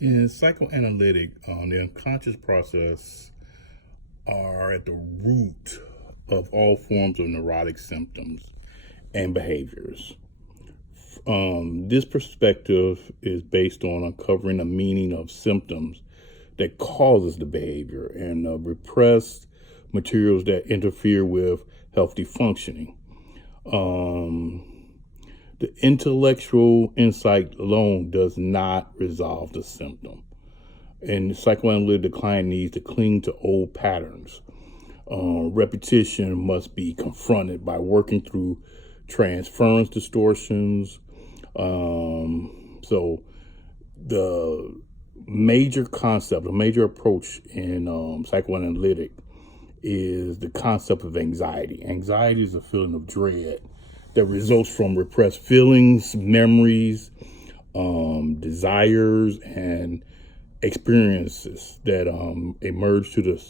In psychoanalytic, the unconscious process are at the root of all forms of neurotic symptoms and behaviors. This perspective is based on uncovering the meaning of symptoms that causes the behavior and repressed materials that interfere with healthy functioning. Um, the intellectual insight alone does not resolve the symptom. And psychoanalytic, the client needs to cling to old patterns. Repetition must be confronted by working through transference distortions. So the major concept, a major approach in psychoanalytic is the concept of anxiety. Anxiety is a feeling of dread that results from repressed feelings, memories, desires, and experiences that emerge to the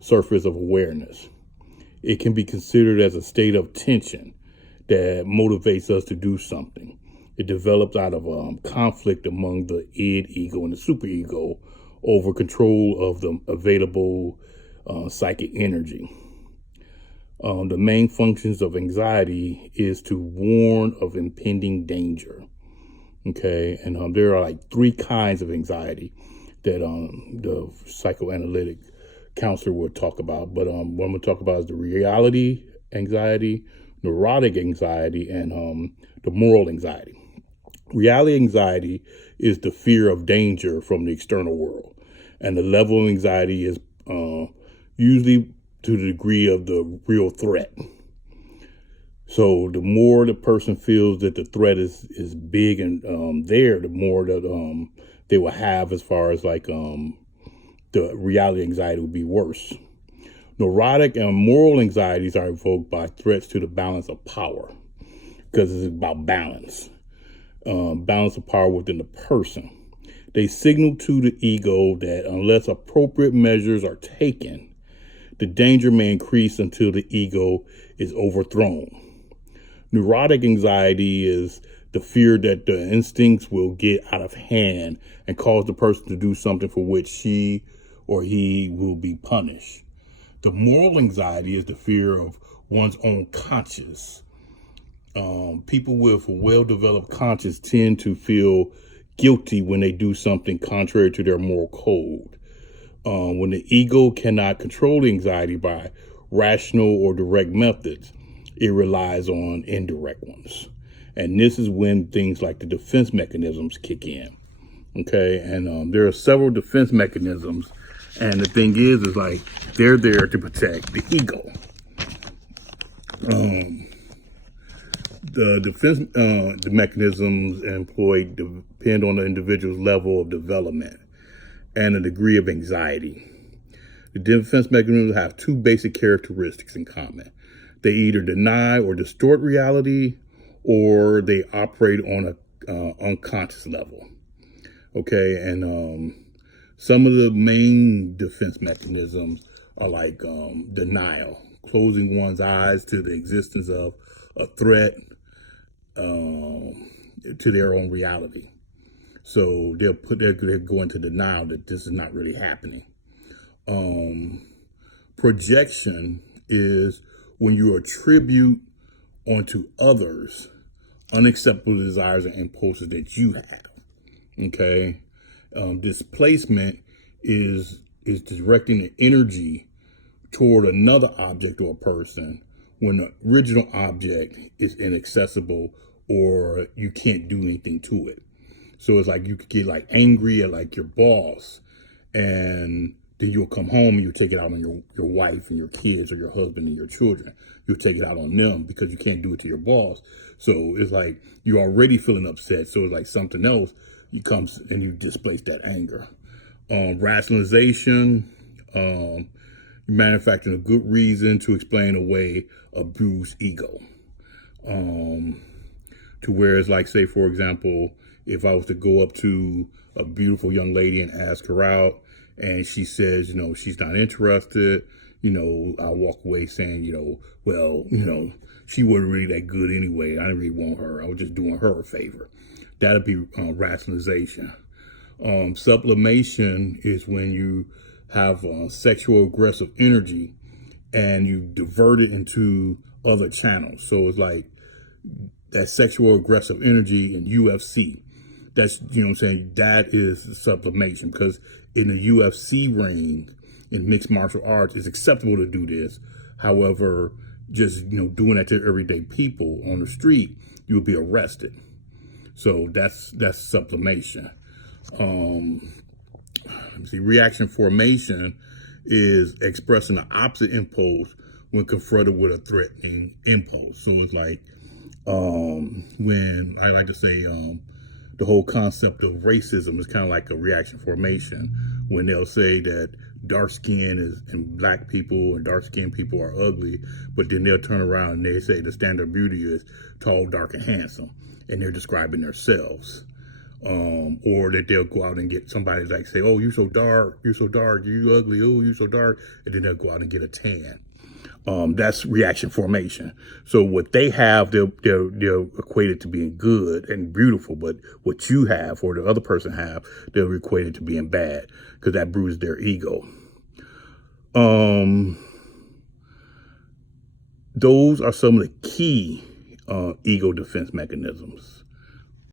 surface of awareness. It can be considered as a state of tension that motivates us to do something. It develops out of conflict among the id, ego, and the superego over control of the available psychic energy. The main functions of anxiety is to warn of impending danger. Okay, and there are like three kinds of anxiety that the psychoanalytic counselor would talk about. But what I'm going to talk about is the reality anxiety, neurotic anxiety, and the moral anxiety. Reality anxiety is the fear of danger from the external world, and the level of anxiety is usually to the degree of the real threat. So the more the person feels that the threat is big and there, the more that they will have as far as like the reality anxiety will be worse. Neurotic and moral anxieties are evoked by threats to the balance of power because it's about balance. Balance of power within the person. They signal to the ego that unless appropriate measures are taken, the danger may increase until the ego is overthrown. Neurotic anxiety is the fear that the instincts will get out of hand and cause the person to do something for which she or he will be punished. The moral anxiety is the fear of one's own conscience. People with a well-developed conscience tend to feel guilty when they do something contrary to their moral code. When the ego cannot control the anxiety by rational or direct methods, it relies on indirect ones. And this is when things like the defense mechanisms kick in. Okay, and there are several defense mechanisms. And the thing is like they're there to protect the ego. The defense the mechanisms employed depend on the individual's level of development and the degree of anxiety. The defense mechanisms have two basic characteristics in common. They either deny or distort reality, or they operate on a unconscious level. Okay, and some of the main defense mechanisms are like denial, closing one's eyes to the existence of a threat to their own reality. So they'll go into denial that this is not really happening. Projection is when you attribute onto others unacceptable desires and impulses that you have. Okay, displacement is directing the energy toward another object or a person when the original object is inaccessible or you can't do anything to it. So it's like you could get like angry at like your boss, and then you'll come home and you'll take it out on your wife and your kids or your husband and your children. You'll take it out on them because you can't do it to your boss. So it's like you're already feeling upset. So it's like something else, you comes and you displace that anger. Rationalization, manufacturing a good reason to explain away a bruised ego. To where it's like, say, for example, if I was to go up to a beautiful young lady and ask her out, and she says, she's not interested, I'll walk away saying, well, she wasn't really that good anyway. I didn't really want her. I was just doing her a favor. That'd be rationalization. Sublimation is when you have sexual aggressive energy and you divert it into other channels. So it's like that sexual aggressive energy in UFC. That's, you know what I'm saying, that is sublimation, because in the UFC ring, in mixed martial arts, it's acceptable to do this. However, just, you know, doing that to everyday people on the street, you'll be arrested. So that's sublimation. Let me see. Reaction formation is expressing the opposite impulse when confronted with a threatening impulse. So it's like when I like to say the whole concept of racism is kind of like a reaction formation, when they'll say that dark skin is and black people and dark skinned people are ugly, but then they'll turn around and they say the standard of beauty is tall, dark, and handsome, and they're describing themselves. Or that they'll go out and get somebody like say, "Oh, you're so dark, you ugly, oh, you're so dark," and then they'll go out and get a tan. That's reaction formation. So what they have, they'll equate it to being good and beautiful, but what you have or the other person have, they'll equate it to being bad, because that bruises their ego. Those are some of the key ego defense mechanisms.